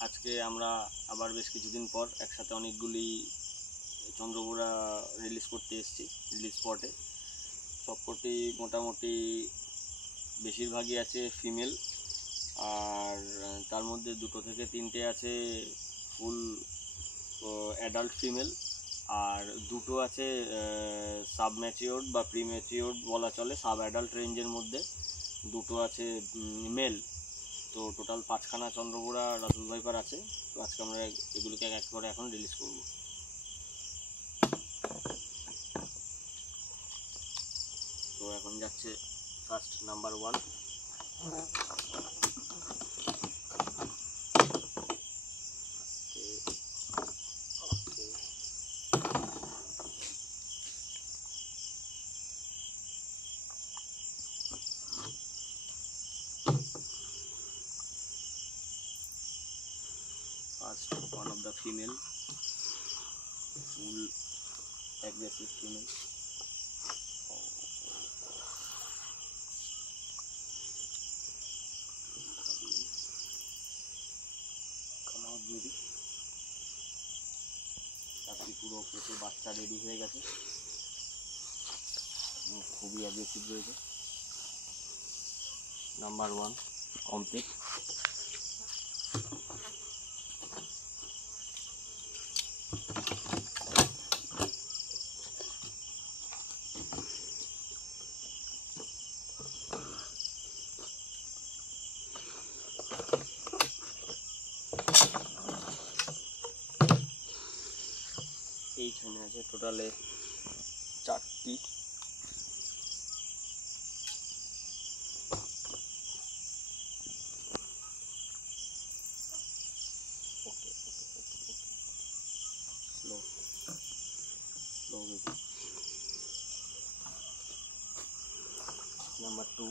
আজকে আমরা আবার বেশ কিছুদিন পর একসাথে অনেকগুলি চন্দ্রবোড়া রিলিজ করতে এসেছি রিলিজ স্পটে। সবকটি মোটামুটি বেশিরভাগই আছে ফিমেল, আর তার মধ্যে 2 থেকে 3টে আছে ফুল অ্যাডাল্ট ফিমেল, আর 2টো আছে সাব ম্যাচিওর্ড বা প্রি ম্যাচিওর্ড বলা চলে, সাব অ্যাডাল্ট রেঞ্জের মধ্যে 2টো আছে মেল। তো টোটাল 5খানা চন্দ্রবোড়া রাসেল ভাইপার আছে। তো আজকে আমরা এগুলোকে এক করে এখন রিলিজ করব। তো এখন যাচ্ছে first number 1। First one of the female, full aggressive female. Come out baby. তারপরে পুরো পেটে বাচ্চা রেডি হয়ে গেছে, খুবই অ্যাগ্রেসিভ রয়েছে। Number 1 complete. এইখানে আছে টোটালে 4টি। Okay slow slow baby. Number 2,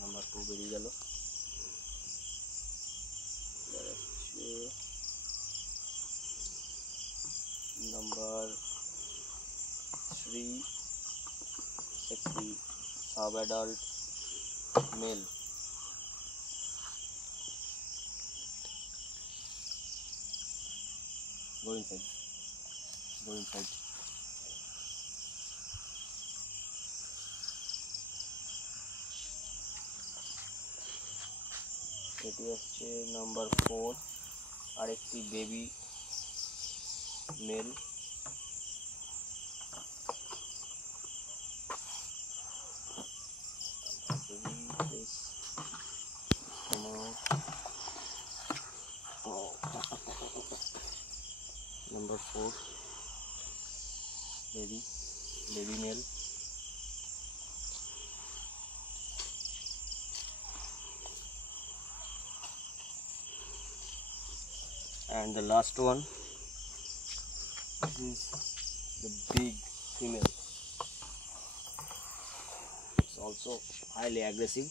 number 2 বেরিয়ে গেল। নাম্বার 3 একটি sub adult male. Go inside. Go inside. এটি হচ্ছে নাম্বার 4, আরেকটি baby male. Number 4 baby male. And the last one, this is the big female. It's also highly aggressive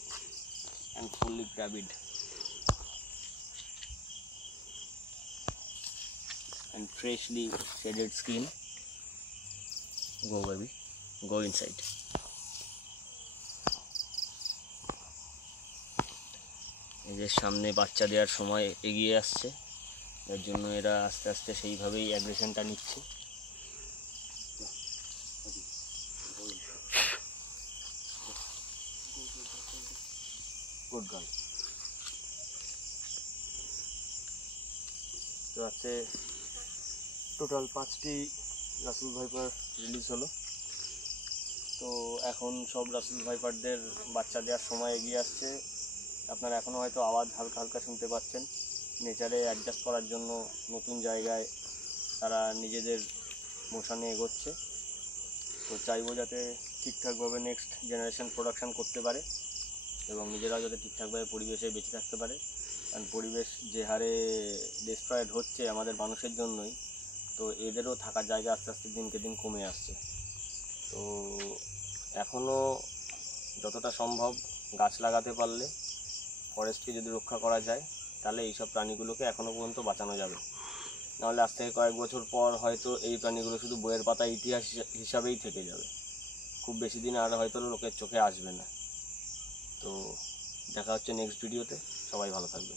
and fully gravid and freshly shaded skin. Go baby, go inside. এদের সামনে বাচ্চা দেওয়ার সময় এগিয়ে আসছে, এর জন্য এরা আস্তে আস্তে সেইভাবেই অ্যাগ্রেশনটা নিচ্ছে। Good girl. তো আছে টোটাল 5টি রাসেল ভাইপার রিলিজ হলো। তো এখন সব রাসেল ভাইপারদের বাচ্চা দেওয়ার সময় এগিয়ে আসছে। আপনারা এখনও হয়তো আওয়াজ হালকা হালকা শুনতে পাচ্ছেন। নেচারে অ্যাডজাস্ট করার জন্য নতুন জায়গায় তারা নিজেদের মোশনে এগোচ্ছে। তো চাইবো যাতে ঠিকঠাকভাবে নেক্সট জেনারেশন প্রোডাকশান করতে পারে এবং নিজেরাও যাতে ঠিকঠাকভাবে পরিবেশে বেঁচে থাকতে পারে। কারণ পরিবেশ যে হারে ডিস্ট্রয়েড হচ্ছে আমাদের মানুষের জন্যই, তো এদেরও থাকার জায়গা আস্তে আস্তে দিনকে দিন কমে আসছে। তো এখনও যতটা সম্ভব গাছ লাগাতে পারলে, ফরেস্টকে যদি রক্ষা করা যায়, তাহলে এইসব প্রাণীগুলোকে এখনও পর্যন্ত বাঁচানো যাবে। নাহলে আজ থেকে কয়েক বছর পর হয়তো এই প্রাণীগুলো শুধু বইয়ের পাতা ইতিহাস হিসাবেই থেকে যাবে, খুব বেশি দিন আর হয়তো লোকের চোখে আসবে না। তো দেখা হচ্ছে নেক্সট ভিডিওতে, সবাই ভালো থাকবে।